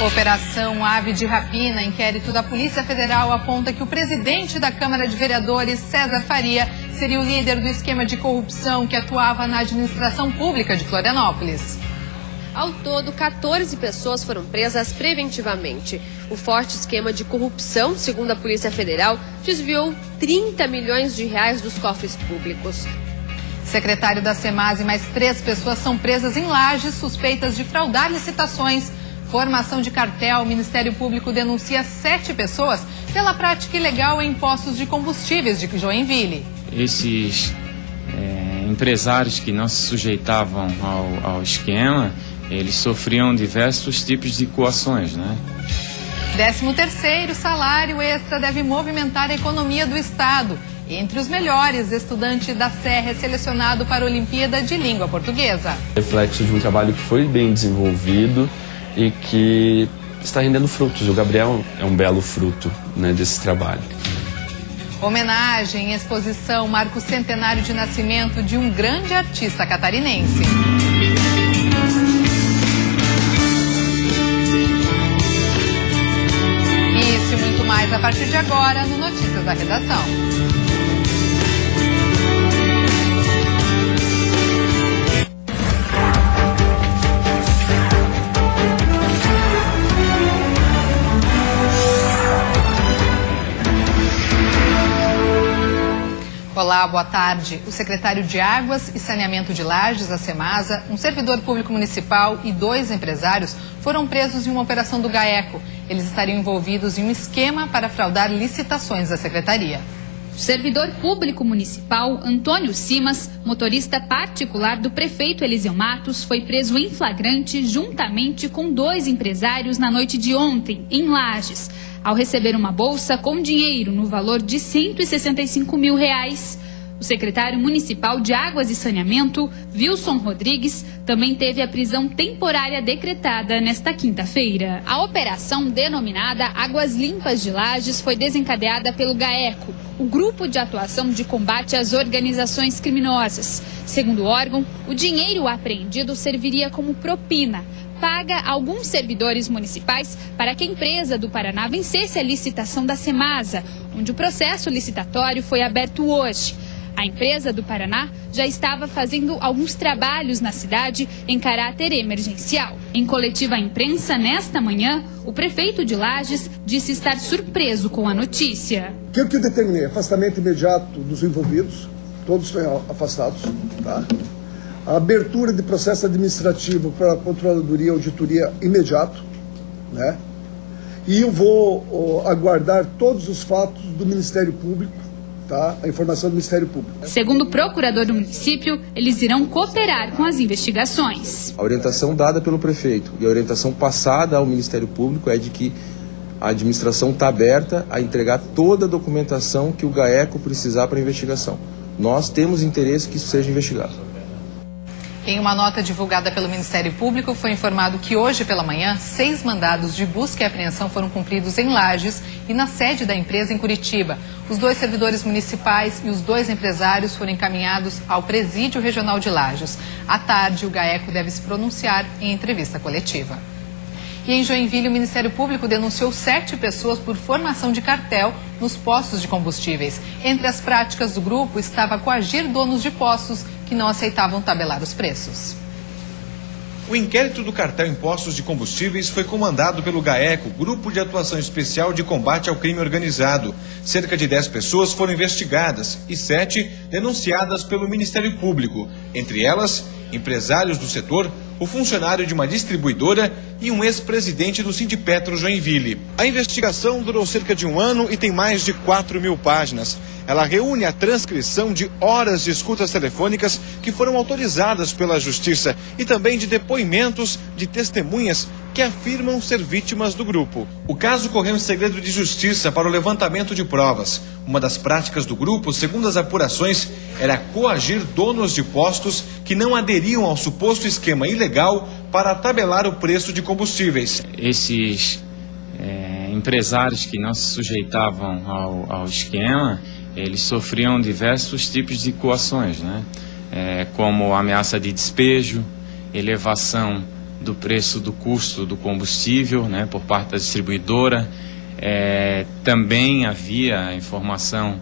Operação Ave de Rapina, inquérito da Polícia Federal aponta que o presidente da Câmara de Vereadores, César Faria, seria o líder do esquema de corrupção que atuava na administração pública de Florianópolis. Ao todo, 14 pessoas foram presas preventivamente. O forte esquema de corrupção, segundo a Polícia Federal, desviou 30 milhões de reais dos cofres públicos. Secretário da Semasa e mais 3 pessoas são presas em Lages, suspeitas de fraudar licitações. Formação de cartel, o Ministério Público denuncia 7 pessoas pela prática ilegal em postos de combustíveis de Joinville. Esses empresários que não se sujeitavam ao esquema, eles sofriam diversos tipos de coações, né? 13º salário extra deve movimentar a economia do Estado. Entre os melhores, estudante da Serra é selecionado para a Olimpíada de Língua Portuguesa. Reflexo de um trabalho que foi bem desenvolvido e que está rendendo frutos. O Gabriel é um belo fruto, né, desse trabalho. Homenagem, exposição marca o centenário de nascimento de um grande artista catarinense. Isso e muito mais a partir de agora no Notícias da Redação. Olá, boa tarde. O secretário de Águas e Saneamento de Lages, a Semasa, um servidor público municipal e 2 empresários foram presos em uma operação do GAECO. Eles estariam envolvidos em um esquema para fraudar licitações da secretaria. O servidor público municipal, Antônio Simas, motorista particular do prefeito Eliseu Matos, foi preso em flagrante juntamente com 2 empresários na noite de ontem, em Lages, ao receber uma bolsa com dinheiro no valor de R$ 165 mil. O secretário municipal de Águas e Saneamento, Wilson Rodrigues, também teve a prisão temporária decretada nesta quinta-feira. A operação denominada Águas Limpas de Lages foi desencadeada pelo GAECO, o Grupo de Atuação de Combate às Organizações Criminosas. Segundo o órgão, o dinheiro apreendido serviria como propina, paga a alguns servidores municipais para que a empresa do Paraná vencesse a licitação da Semasa, onde o processo licitatório foi aberto hoje. A empresa do Paraná já estava fazendo alguns trabalhos na cidade em caráter emergencial. Em coletiva à imprensa, nesta manhã, o prefeito de Lages disse estar surpreso com a notícia. O que eu determinei? Afastamento imediato dos envolvidos, todos foram afastados, tá? A abertura de processo administrativo para controladoria e auditoria imediato, né? E eu vou aguardar todos os fatos do Ministério Público, tá? A informação do Ministério Público. Segundo o procurador do município, eles irão cooperar com as investigações. A orientação dada pelo prefeito e a orientação passada ao Ministério Público é de que a administração está aberta a entregar toda a documentação que o GAECO precisar para a investigação. Nós temos interesse que isso seja investigado. Em uma nota divulgada pelo Ministério Público, foi informado que hoje pela manhã, 6 mandados de busca e apreensão foram cumpridos em Lages e na sede da empresa em Curitiba. Os 2 servidores municipais e os 2 empresários foram encaminhados ao Presídio Regional de Lages. À tarde, o GAECO deve se pronunciar em entrevista coletiva. E em Joinville, o Ministério Público denunciou 7 pessoas por formação de cartel nos postos de combustíveis. Entre as práticas do grupo estava coagir donos de postos que não aceitavam tabelar os preços. O inquérito do cartel em postos de combustíveis foi comandado pelo GAECO, Grupo de Atuação Especial de Combate ao Crime Organizado. Cerca de 10 pessoas foram investigadas e 7 denunciadas pelo Ministério Público. Entre elas, empresários do setor, o funcionário de uma distribuidora e um ex-presidente do Sindipetro Joinville. A investigação durou cerca de 1 ano e tem mais de 4.000 páginas. Ela reúne a transcrição de horas de escutas telefônicas que foram autorizadas pela Justiça e também de depoimentos de testemunhas que afirmam ser vítimas do grupo. O caso correu em segredo de justiça para o levantamento de provas. Uma das práticas do grupo, segundo as apurações, era coagir donos de postos que não aderiam ao suposto esquema ilegal para tabelar o preço de combustíveis. Esses empresários que não se sujeitavam ao esquema, eles sofriam diversos tipos de coações, né? Como ameaça de despejo, elevação do preço do custo do combustível, né, por parte da distribuidora. Também havia a informação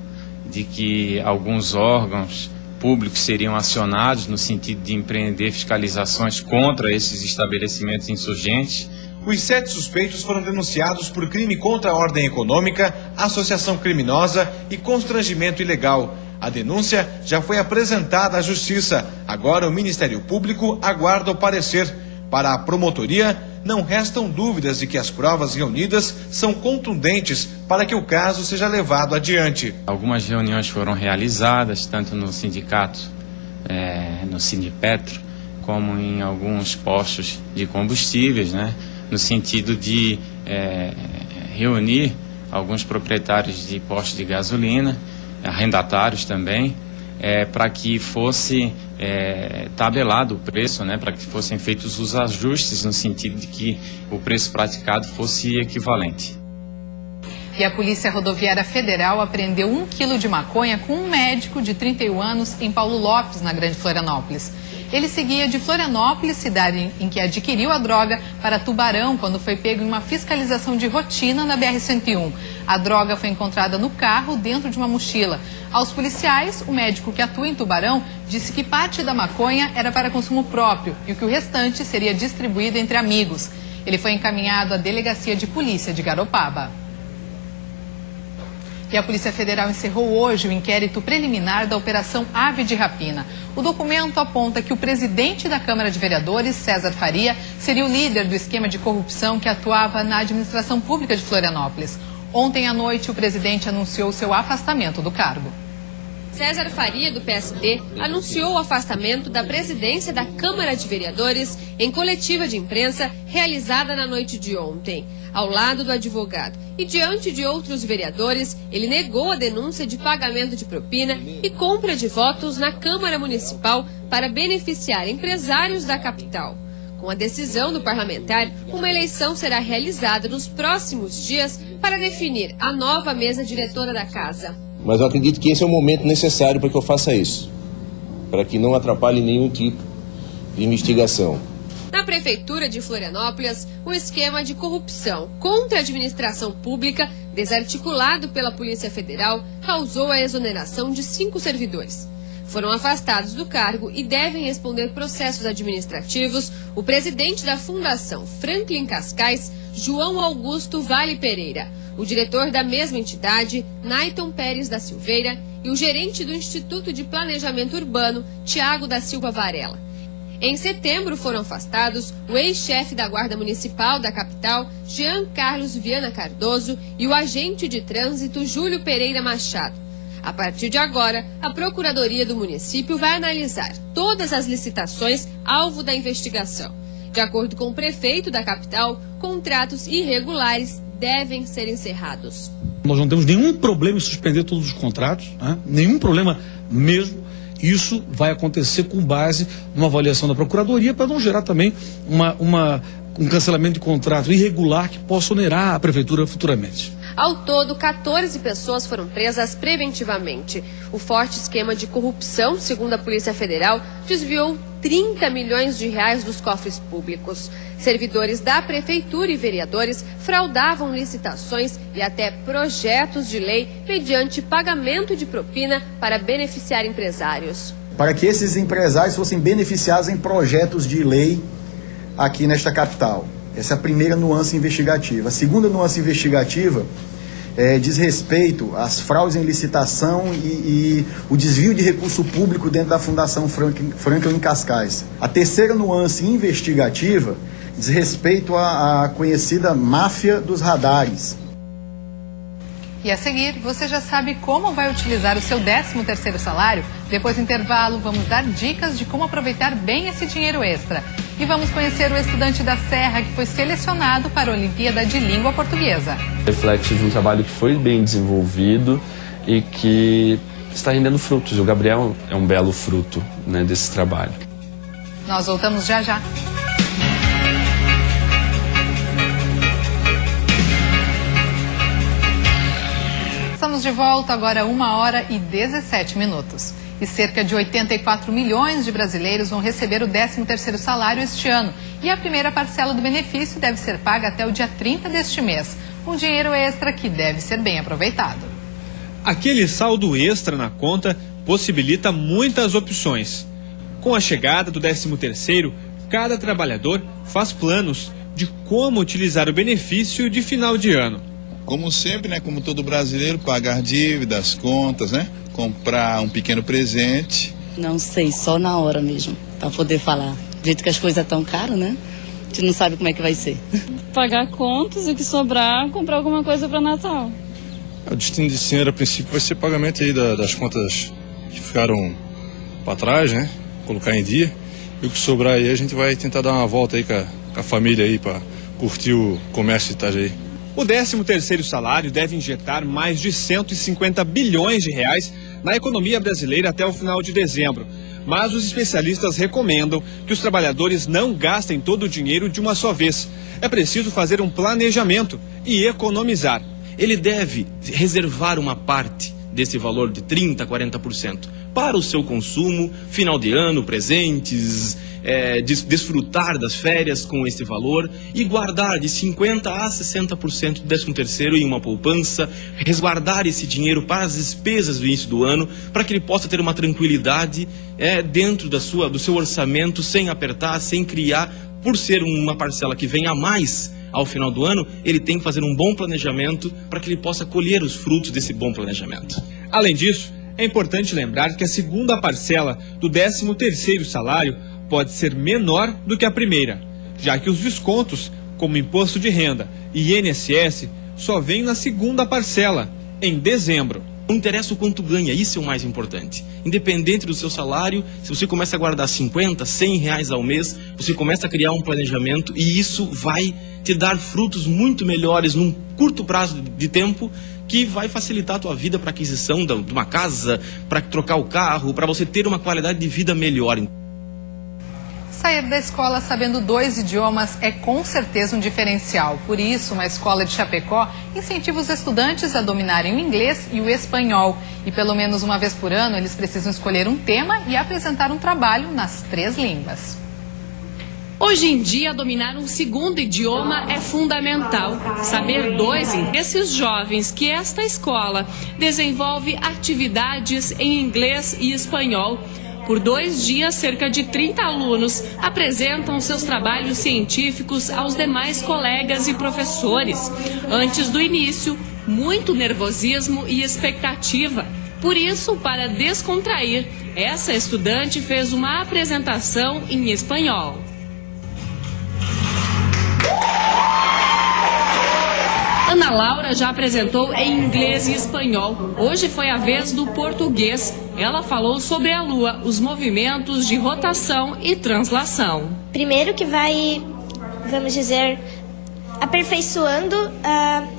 de que alguns órgãos públicos seriam acionados no sentido de empreender fiscalizações contra esses estabelecimentos insurgentes. Os 7 suspeitos foram denunciados por crime contra a ordem econômica, associação criminosa e constrangimento ilegal. A denúncia já foi apresentada à Justiça. Agora o Ministério Público aguarda o parecer. Para a promotoria, não restam dúvidas de que as provas reunidas são contundentes para que o caso seja levado adiante. Algumas reuniões foram realizadas, tanto no sindicato, no Sindipetro, como em alguns postos de combustíveis, né, no sentido de reunir alguns proprietários de postos de gasolina, arrendatários também, para que fosse tabelado o preço, né, para que fossem feitos os ajustes no sentido de que o preço praticado fosse equivalente. E a Polícia Rodoviária Federal apreendeu 1 quilo de maconha com um médico de 31 anos em Paulo Lopes, na Grande Florianópolis. Ele seguia de Florianópolis, cidade em que adquiriu a droga, para Tubarão, quando foi pego em uma fiscalização de rotina na BR-101. A droga foi encontrada no carro, dentro de uma mochila. Aos policiais, o médico que atua em Tubarão disse que parte da maconha era para consumo próprio e que o restante seria distribuído entre amigos. Ele foi encaminhado à Delegacia de Polícia de Garopaba. E a Polícia Federal encerrou hoje o inquérito preliminar da Operação Ave de Rapina. O documento aponta que o presidente da Câmara de Vereadores, César Faria, seria o líder do esquema de corrupção que atuava na administração pública de Florianópolis. Ontem à noite, o presidente anunciou seu afastamento do cargo. César Faria, do PSD, anunciou o afastamento da presidência da Câmara de Vereadores em coletiva de imprensa realizada na noite de ontem. Ao lado do advogado e diante de outros vereadores, ele negou a denúncia de pagamento de propina e compra de votos na Câmara Municipal para beneficiar empresários da capital. Com a decisão do parlamentar, uma eleição será realizada nos próximos dias para definir a nova mesa diretora da casa. Mas eu acredito que esse é o momento necessário para que eu faça isso, para que não atrapalhe nenhum tipo de investigação. Na Prefeitura de Florianópolis, o esquema de corrupção contra a administração pública, desarticulado pela Polícia Federal, causou a exoneração de 5 servidores. Foram afastados do cargo e devem responder processos administrativos o presidente da Fundação Franklin Cascais, João Augusto Vale Pereira, o diretor da mesma entidade, Naiton Pérez da Silveira, e o gerente do Instituto de Planejamento Urbano, Tiago da Silva Varela. Em setembro foram afastados o ex-chefe da Guarda Municipal da capital, Jean Carlos Viana Cardoso, e o agente de trânsito, Júlio Pereira Machado. A partir de agora, a Procuradoria do município vai analisar todas as licitações alvo da investigação. De acordo com o prefeito da capital, contratos irregulares devem ser encerrados. Nós não temos nenhum problema em suspender todos os contratos, né? Nenhum problema mesmo. Isso vai acontecer com base numa avaliação da Procuradoria para não gerar também um cancelamento de contrato irregular que possa onerar a Prefeitura futuramente. Ao todo, 14 pessoas foram presas preventivamente. O forte esquema de corrupção, segundo a Polícia Federal, desviou 30 milhões de reais dos cofres públicos. Servidores da Prefeitura e vereadores fraudavam licitações e até projetos de lei mediante pagamento de propina para beneficiar empresários. Para que esses empresários fossem beneficiados em projetos de lei aqui nesta capital. Essa é a primeira nuance investigativa. A segunda nuance investigativa diz respeito às fraudes em licitação e o desvio de recurso público dentro da Fundação Franklin Cascais. A terceira nuance investigativa diz respeito à conhecida máfia dos radares. E a seguir, você já sabe como vai utilizar o seu 13º salário? Depois do intervalo, vamos dar dicas de como aproveitar bem esse dinheiro extra. E vamos conhecer o estudante da Serra que foi selecionado para a Olimpíada de Língua Portuguesa. Reflexo de um trabalho que foi bem desenvolvido e que está rendendo frutos. O Gabriel é um belo fruto, né, desse trabalho. Nós voltamos já já. Estamos de volta, agora 1h17. E cerca de 84 milhões de brasileiros vão receber o 13º salário este ano. E a primeira parcela do benefício deve ser paga até o dia 30 deste mês. Um dinheiro extra que deve ser bem aproveitado. Aquele saldo extra na conta possibilita muitas opções. Com a chegada do 13º, cada trabalhador faz planos de como utilizar o benefício de final de ano. Como sempre, né, como todo brasileiro, pagar dívidas, contas, né, comprar um pequeno presente. Não sei, só na hora mesmo, para poder falar. Do jeito que as coisas estão caras, né? A gente não sabe como é que vai ser. Pagar contas e o que sobrar, comprar alguma coisa para Natal. O destino desse dinheiro, a princípio, vai ser pagamento aí das contas que ficaram para trás, né? Colocar em dia. E o que sobrar aí, a gente vai tentar dar uma volta aí com a família aí para curtir o comércio de Itajaí. O 13º salário deve injetar mais de 150 bilhões de reais na economia brasileira até o final de dezembro. Mas os especialistas recomendam que os trabalhadores não gastem todo o dinheiro de uma só vez. É preciso fazer um planejamento e economizar. Ele deve reservar uma parte desse valor de 30% a 40% para o seu consumo, final de ano, presentes, desfrutar das férias com esse valor e guardar de 50% a 60% do 13º em uma poupança, resguardar esse dinheiro para as despesas do início do ano, para que ele possa ter uma tranquilidade dentro do seu orçamento, sem apertar, sem criar, por ser uma parcela que vem a mais ao final do ano, ele tem que fazer um bom planejamento para que ele possa colher os frutos desse bom planejamento. Além disso, é importante lembrar que a segunda parcela do 13º salário pode ser menor do que a primeira, já que os descontos, como imposto de renda e INSS, só vêm na segunda parcela, em dezembro. Não interessa o quanto ganha, isso é o mais importante. Independente do seu salário, se você começa a guardar 50, 100 reais ao mês, você começa a criar um planejamento e isso vai te dar frutos muito melhores num curto prazo de tempo, que vai facilitar a tua vida para aquisição de uma casa, para trocar o carro, para você ter uma qualidade de vida melhor. Sair da escola sabendo 2 idiomas é com certeza um diferencial. Por isso, uma escola de Chapecó incentiva os estudantes a dominarem o inglês e o espanhol. E pelo menos uma vez por ano, eles precisam escolher um tema e apresentar um trabalho nas 3 línguas. Hoje em dia, dominar um segundo idioma é fundamental. Saber 2 esses jovens que esta escola desenvolve atividades em inglês e espanhol. Por 2 dias, cerca de 30 alunos apresentam seus trabalhos científicos aos demais colegas e professores. Antes do início, muito nervosismo e expectativa. Por isso, para descontrair, essa estudante fez uma apresentação em espanhol. Ana Laura já apresentou em inglês e espanhol. Hoje foi a vez do português. Ela falou sobre a Lua, os movimentos de rotação e translação. Primeiro que vai, vamos dizer, aperfeiçoando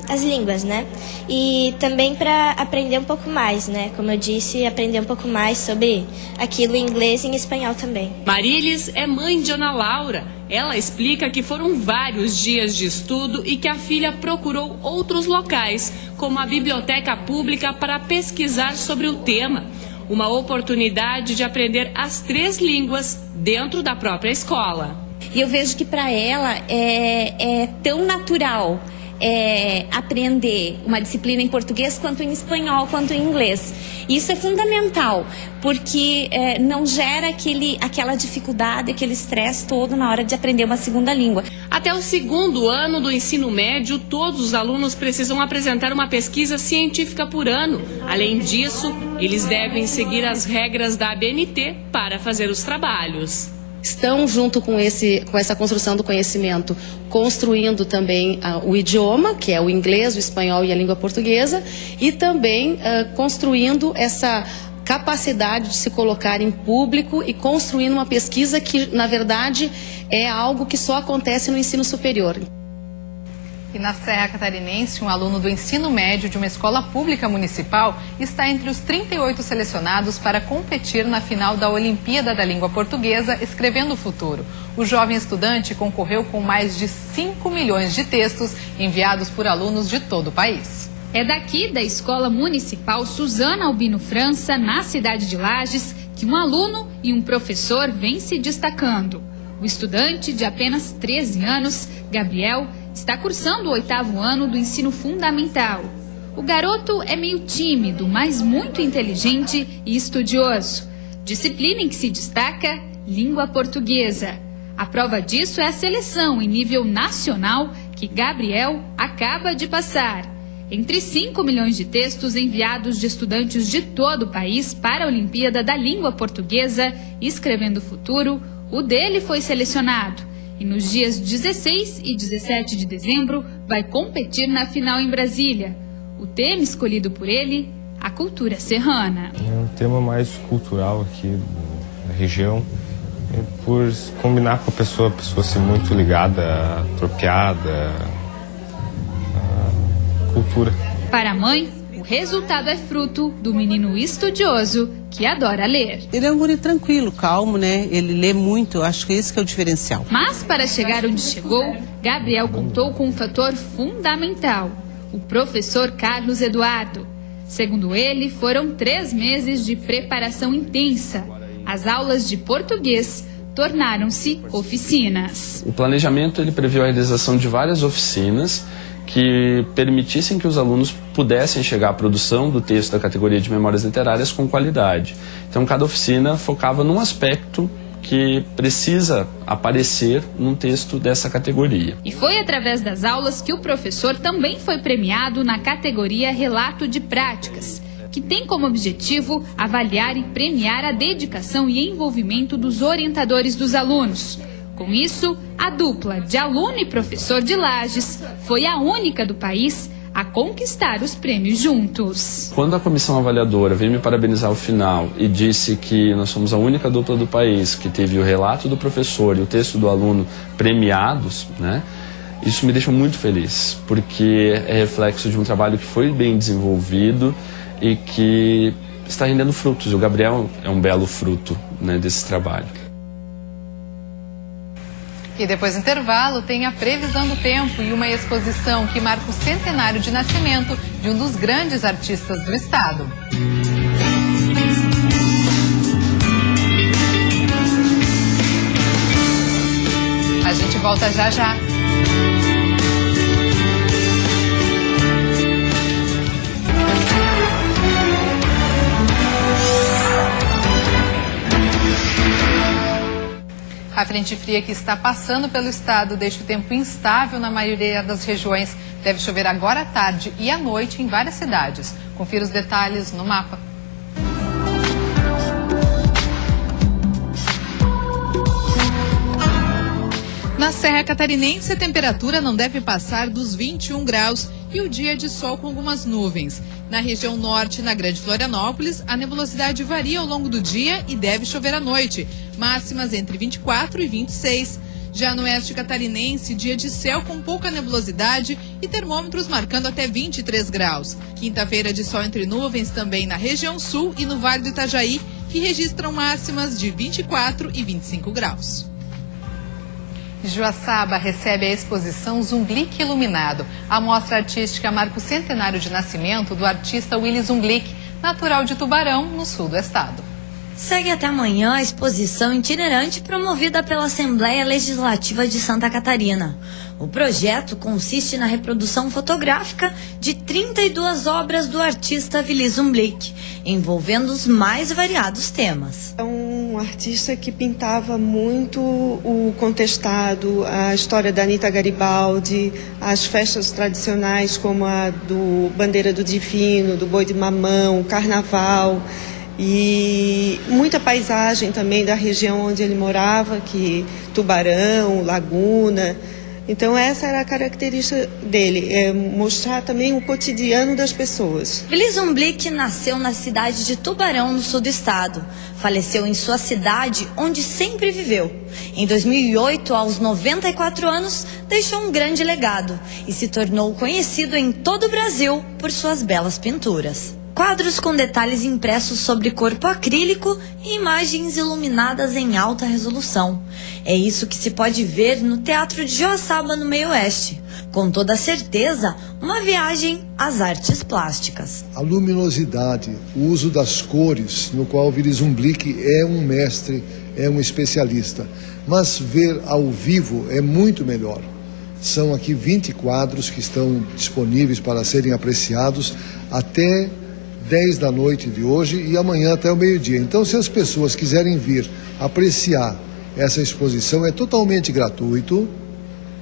as línguas, né? E também para aprender um pouco mais, né? Como eu disse, aprender um pouco mais sobre aquilo em inglês e em espanhol também. Marilis é mãe de Ana Laura. Ela explica que foram vários dias de estudo e que a filha procurou outros locais, como a biblioteca pública, para pesquisar sobre o tema. Uma oportunidade de aprender as 3 línguas dentro da própria escola. E eu vejo que para ela é tão natural aprender uma disciplina em português quanto em espanhol, quanto em inglês. Isso é fundamental, porque não gera aquela dificuldade, aquele estresse todo na hora de aprender uma segunda língua. Até o 2º ano do ensino médio, todos os alunos precisam apresentar uma pesquisa científica por ano. Além disso, eles devem seguir as regras da ABNT para fazer os trabalhos. Estão junto com essa construção do conhecimento, construindo também o idioma, que é o inglês, o espanhol e a língua portuguesa, e também construindo essa capacidade de se colocar em público e construindo uma pesquisa que, na verdade, é algo que só acontece no ensino superior. E na Serra Catarinense, um aluno do ensino médio de uma escola pública municipal está entre os 38 selecionados para competir na final da Olimpíada da Língua Portuguesa, Escrevendo o Futuro. O jovem estudante concorreu com mais de 5 milhões de textos enviados por alunos de todo o país. É daqui da Escola Municipal Suzana Albino França, na cidade de Lages, que um aluno e um professor vêm se destacando. O estudante de apenas 13 anos, Gabriel, está cursando o 8º ano do ensino fundamental. O garoto é meio tímido, mas muito inteligente e estudioso. Disciplina em que se destaca, língua portuguesa. A prova disso é a seleção em nível nacional que Gabriel acaba de passar. Entre 5 milhões de textos enviados de estudantes de todo o país para a Olimpíada da Língua Portuguesa, Escrevendo o Futuro, o dele foi selecionado. E nos dias 16 e 17 de dezembro vai competir na final em Brasília. O tema escolhido por ele, a cultura serrana. É um tema mais cultural aqui da região, por combinar com a pessoa ser muito ligada, apropriada, cultura. Para a mãe, o resultado é fruto do menino estudioso que adora ler. Ele é um guri tranquilo, calmo, né? Ele lê muito, eu acho que esse que é o diferencial. Mas para chegar onde chegou, Gabriel contou com um fator fundamental, o professor Carlos Eduardo. Segundo ele, foram 3 meses de preparação intensa. As aulas de português tornaram-se oficinas. O planejamento ele previu a realização de várias oficinas que permitissem que os alunos pudessem chegar à produção do texto da categoria de memórias literárias com qualidade. Então, cada oficina focava num aspecto que precisa aparecer num texto dessa categoria. E foi através das aulas que o professor também foi premiado na categoria Relato de Práticas, que tem como objetivo avaliar e premiar a dedicação e envolvimento dos orientadores dos alunos. Com isso, a dupla de aluno e professor de Lages foi a única do país a conquistar os prêmios juntos. Quando a comissão avaliadora veio me parabenizar ao final e disse que nós somos a única dupla do país que teve o relato do professor e o texto do aluno premiados, né? Isso me deixou muito feliz, porque é reflexo de um trabalho que foi bem desenvolvido e que está rendendo frutos. O Gabriel é um belo fruto, né, desse trabalho. E depois do intervalo tem a previsão do tempo e uma exposição que marca o centenário de nascimento de um dos grandes artistas do estado. A gente volta já já. A frente fria que está passando pelo estado deixa o tempo instável na maioria das regiões. Deve chover agora à tarde e à noite em várias cidades. Confira os detalhes no mapa. Na Serra Catarinense, a temperatura não deve passar dos 21 graus e o dia é de sol com algumas nuvens. Na região norte, na Grande Florianópolis, a nebulosidade varia ao longo do dia e deve chover à noite. Máximas entre 24 e 26. Já no oeste catarinense, dia de céu com pouca nebulosidade e termômetros marcando até 23 graus. Quinta-feira de sol entre nuvens também na região sul e no Vale do Itajaí, que registram máximas de 24 e 25 graus. Joaçaba recebe a exposição Zumblick Iluminado. A mostra artística marca o centenário de nascimento do artista Willy Zumblick, natural de Tubarão, no sul do estado. Segue até amanhã a exposição itinerante promovida pela Assembleia Legislativa de Santa Catarina. O projeto consiste na reprodução fotográfica de 32 obras do artista Willy Zumblick, envolvendo os mais variados temas. É um artista que pintava muito o contestado, a história da Anita Garibaldi, as festas tradicionais como a do Bandeira do Divino, do Boi de Mamão, o Carnaval. E muita paisagem também da região onde ele morava, que Tubarão, Laguna. Então essa era a característica dele, é mostrar também o cotidiano das pessoas. Willy Zumblick nasceu na cidade de Tubarão, no sul do estado. Faleceu em sua cidade, onde sempre viveu. Em 2008, aos 94 anos, deixou um grande legado e se tornou conhecido em todo o Brasil por suas belas pinturas. Quadros com detalhes impressos sobre corpo acrílico e imagens iluminadas em alta resolução. É isso que se pode ver no Teatro de Joaçaba, no Meio Oeste. Com toda certeza, uma viagem às artes plásticas. A luminosidade, o uso das cores, no qual Willy Zumblick é um mestre, é um especialista. Mas ver ao vivo é muito melhor. São aqui 20 quadros que estão disponíveis para serem apreciados até 10 da noite de hoje e amanhã até o meio-dia. Então, se as pessoas quiserem vir apreciar essa exposição, é totalmente gratuito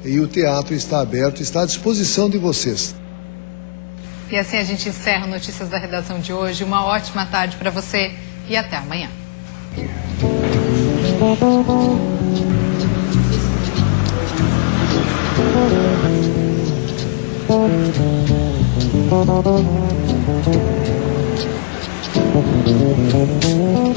e o teatro está aberto, está à disposição de vocês. E assim a gente encerra Notícias da Redação de hoje. Uma ótima tarde para você e até amanhã. Thank you.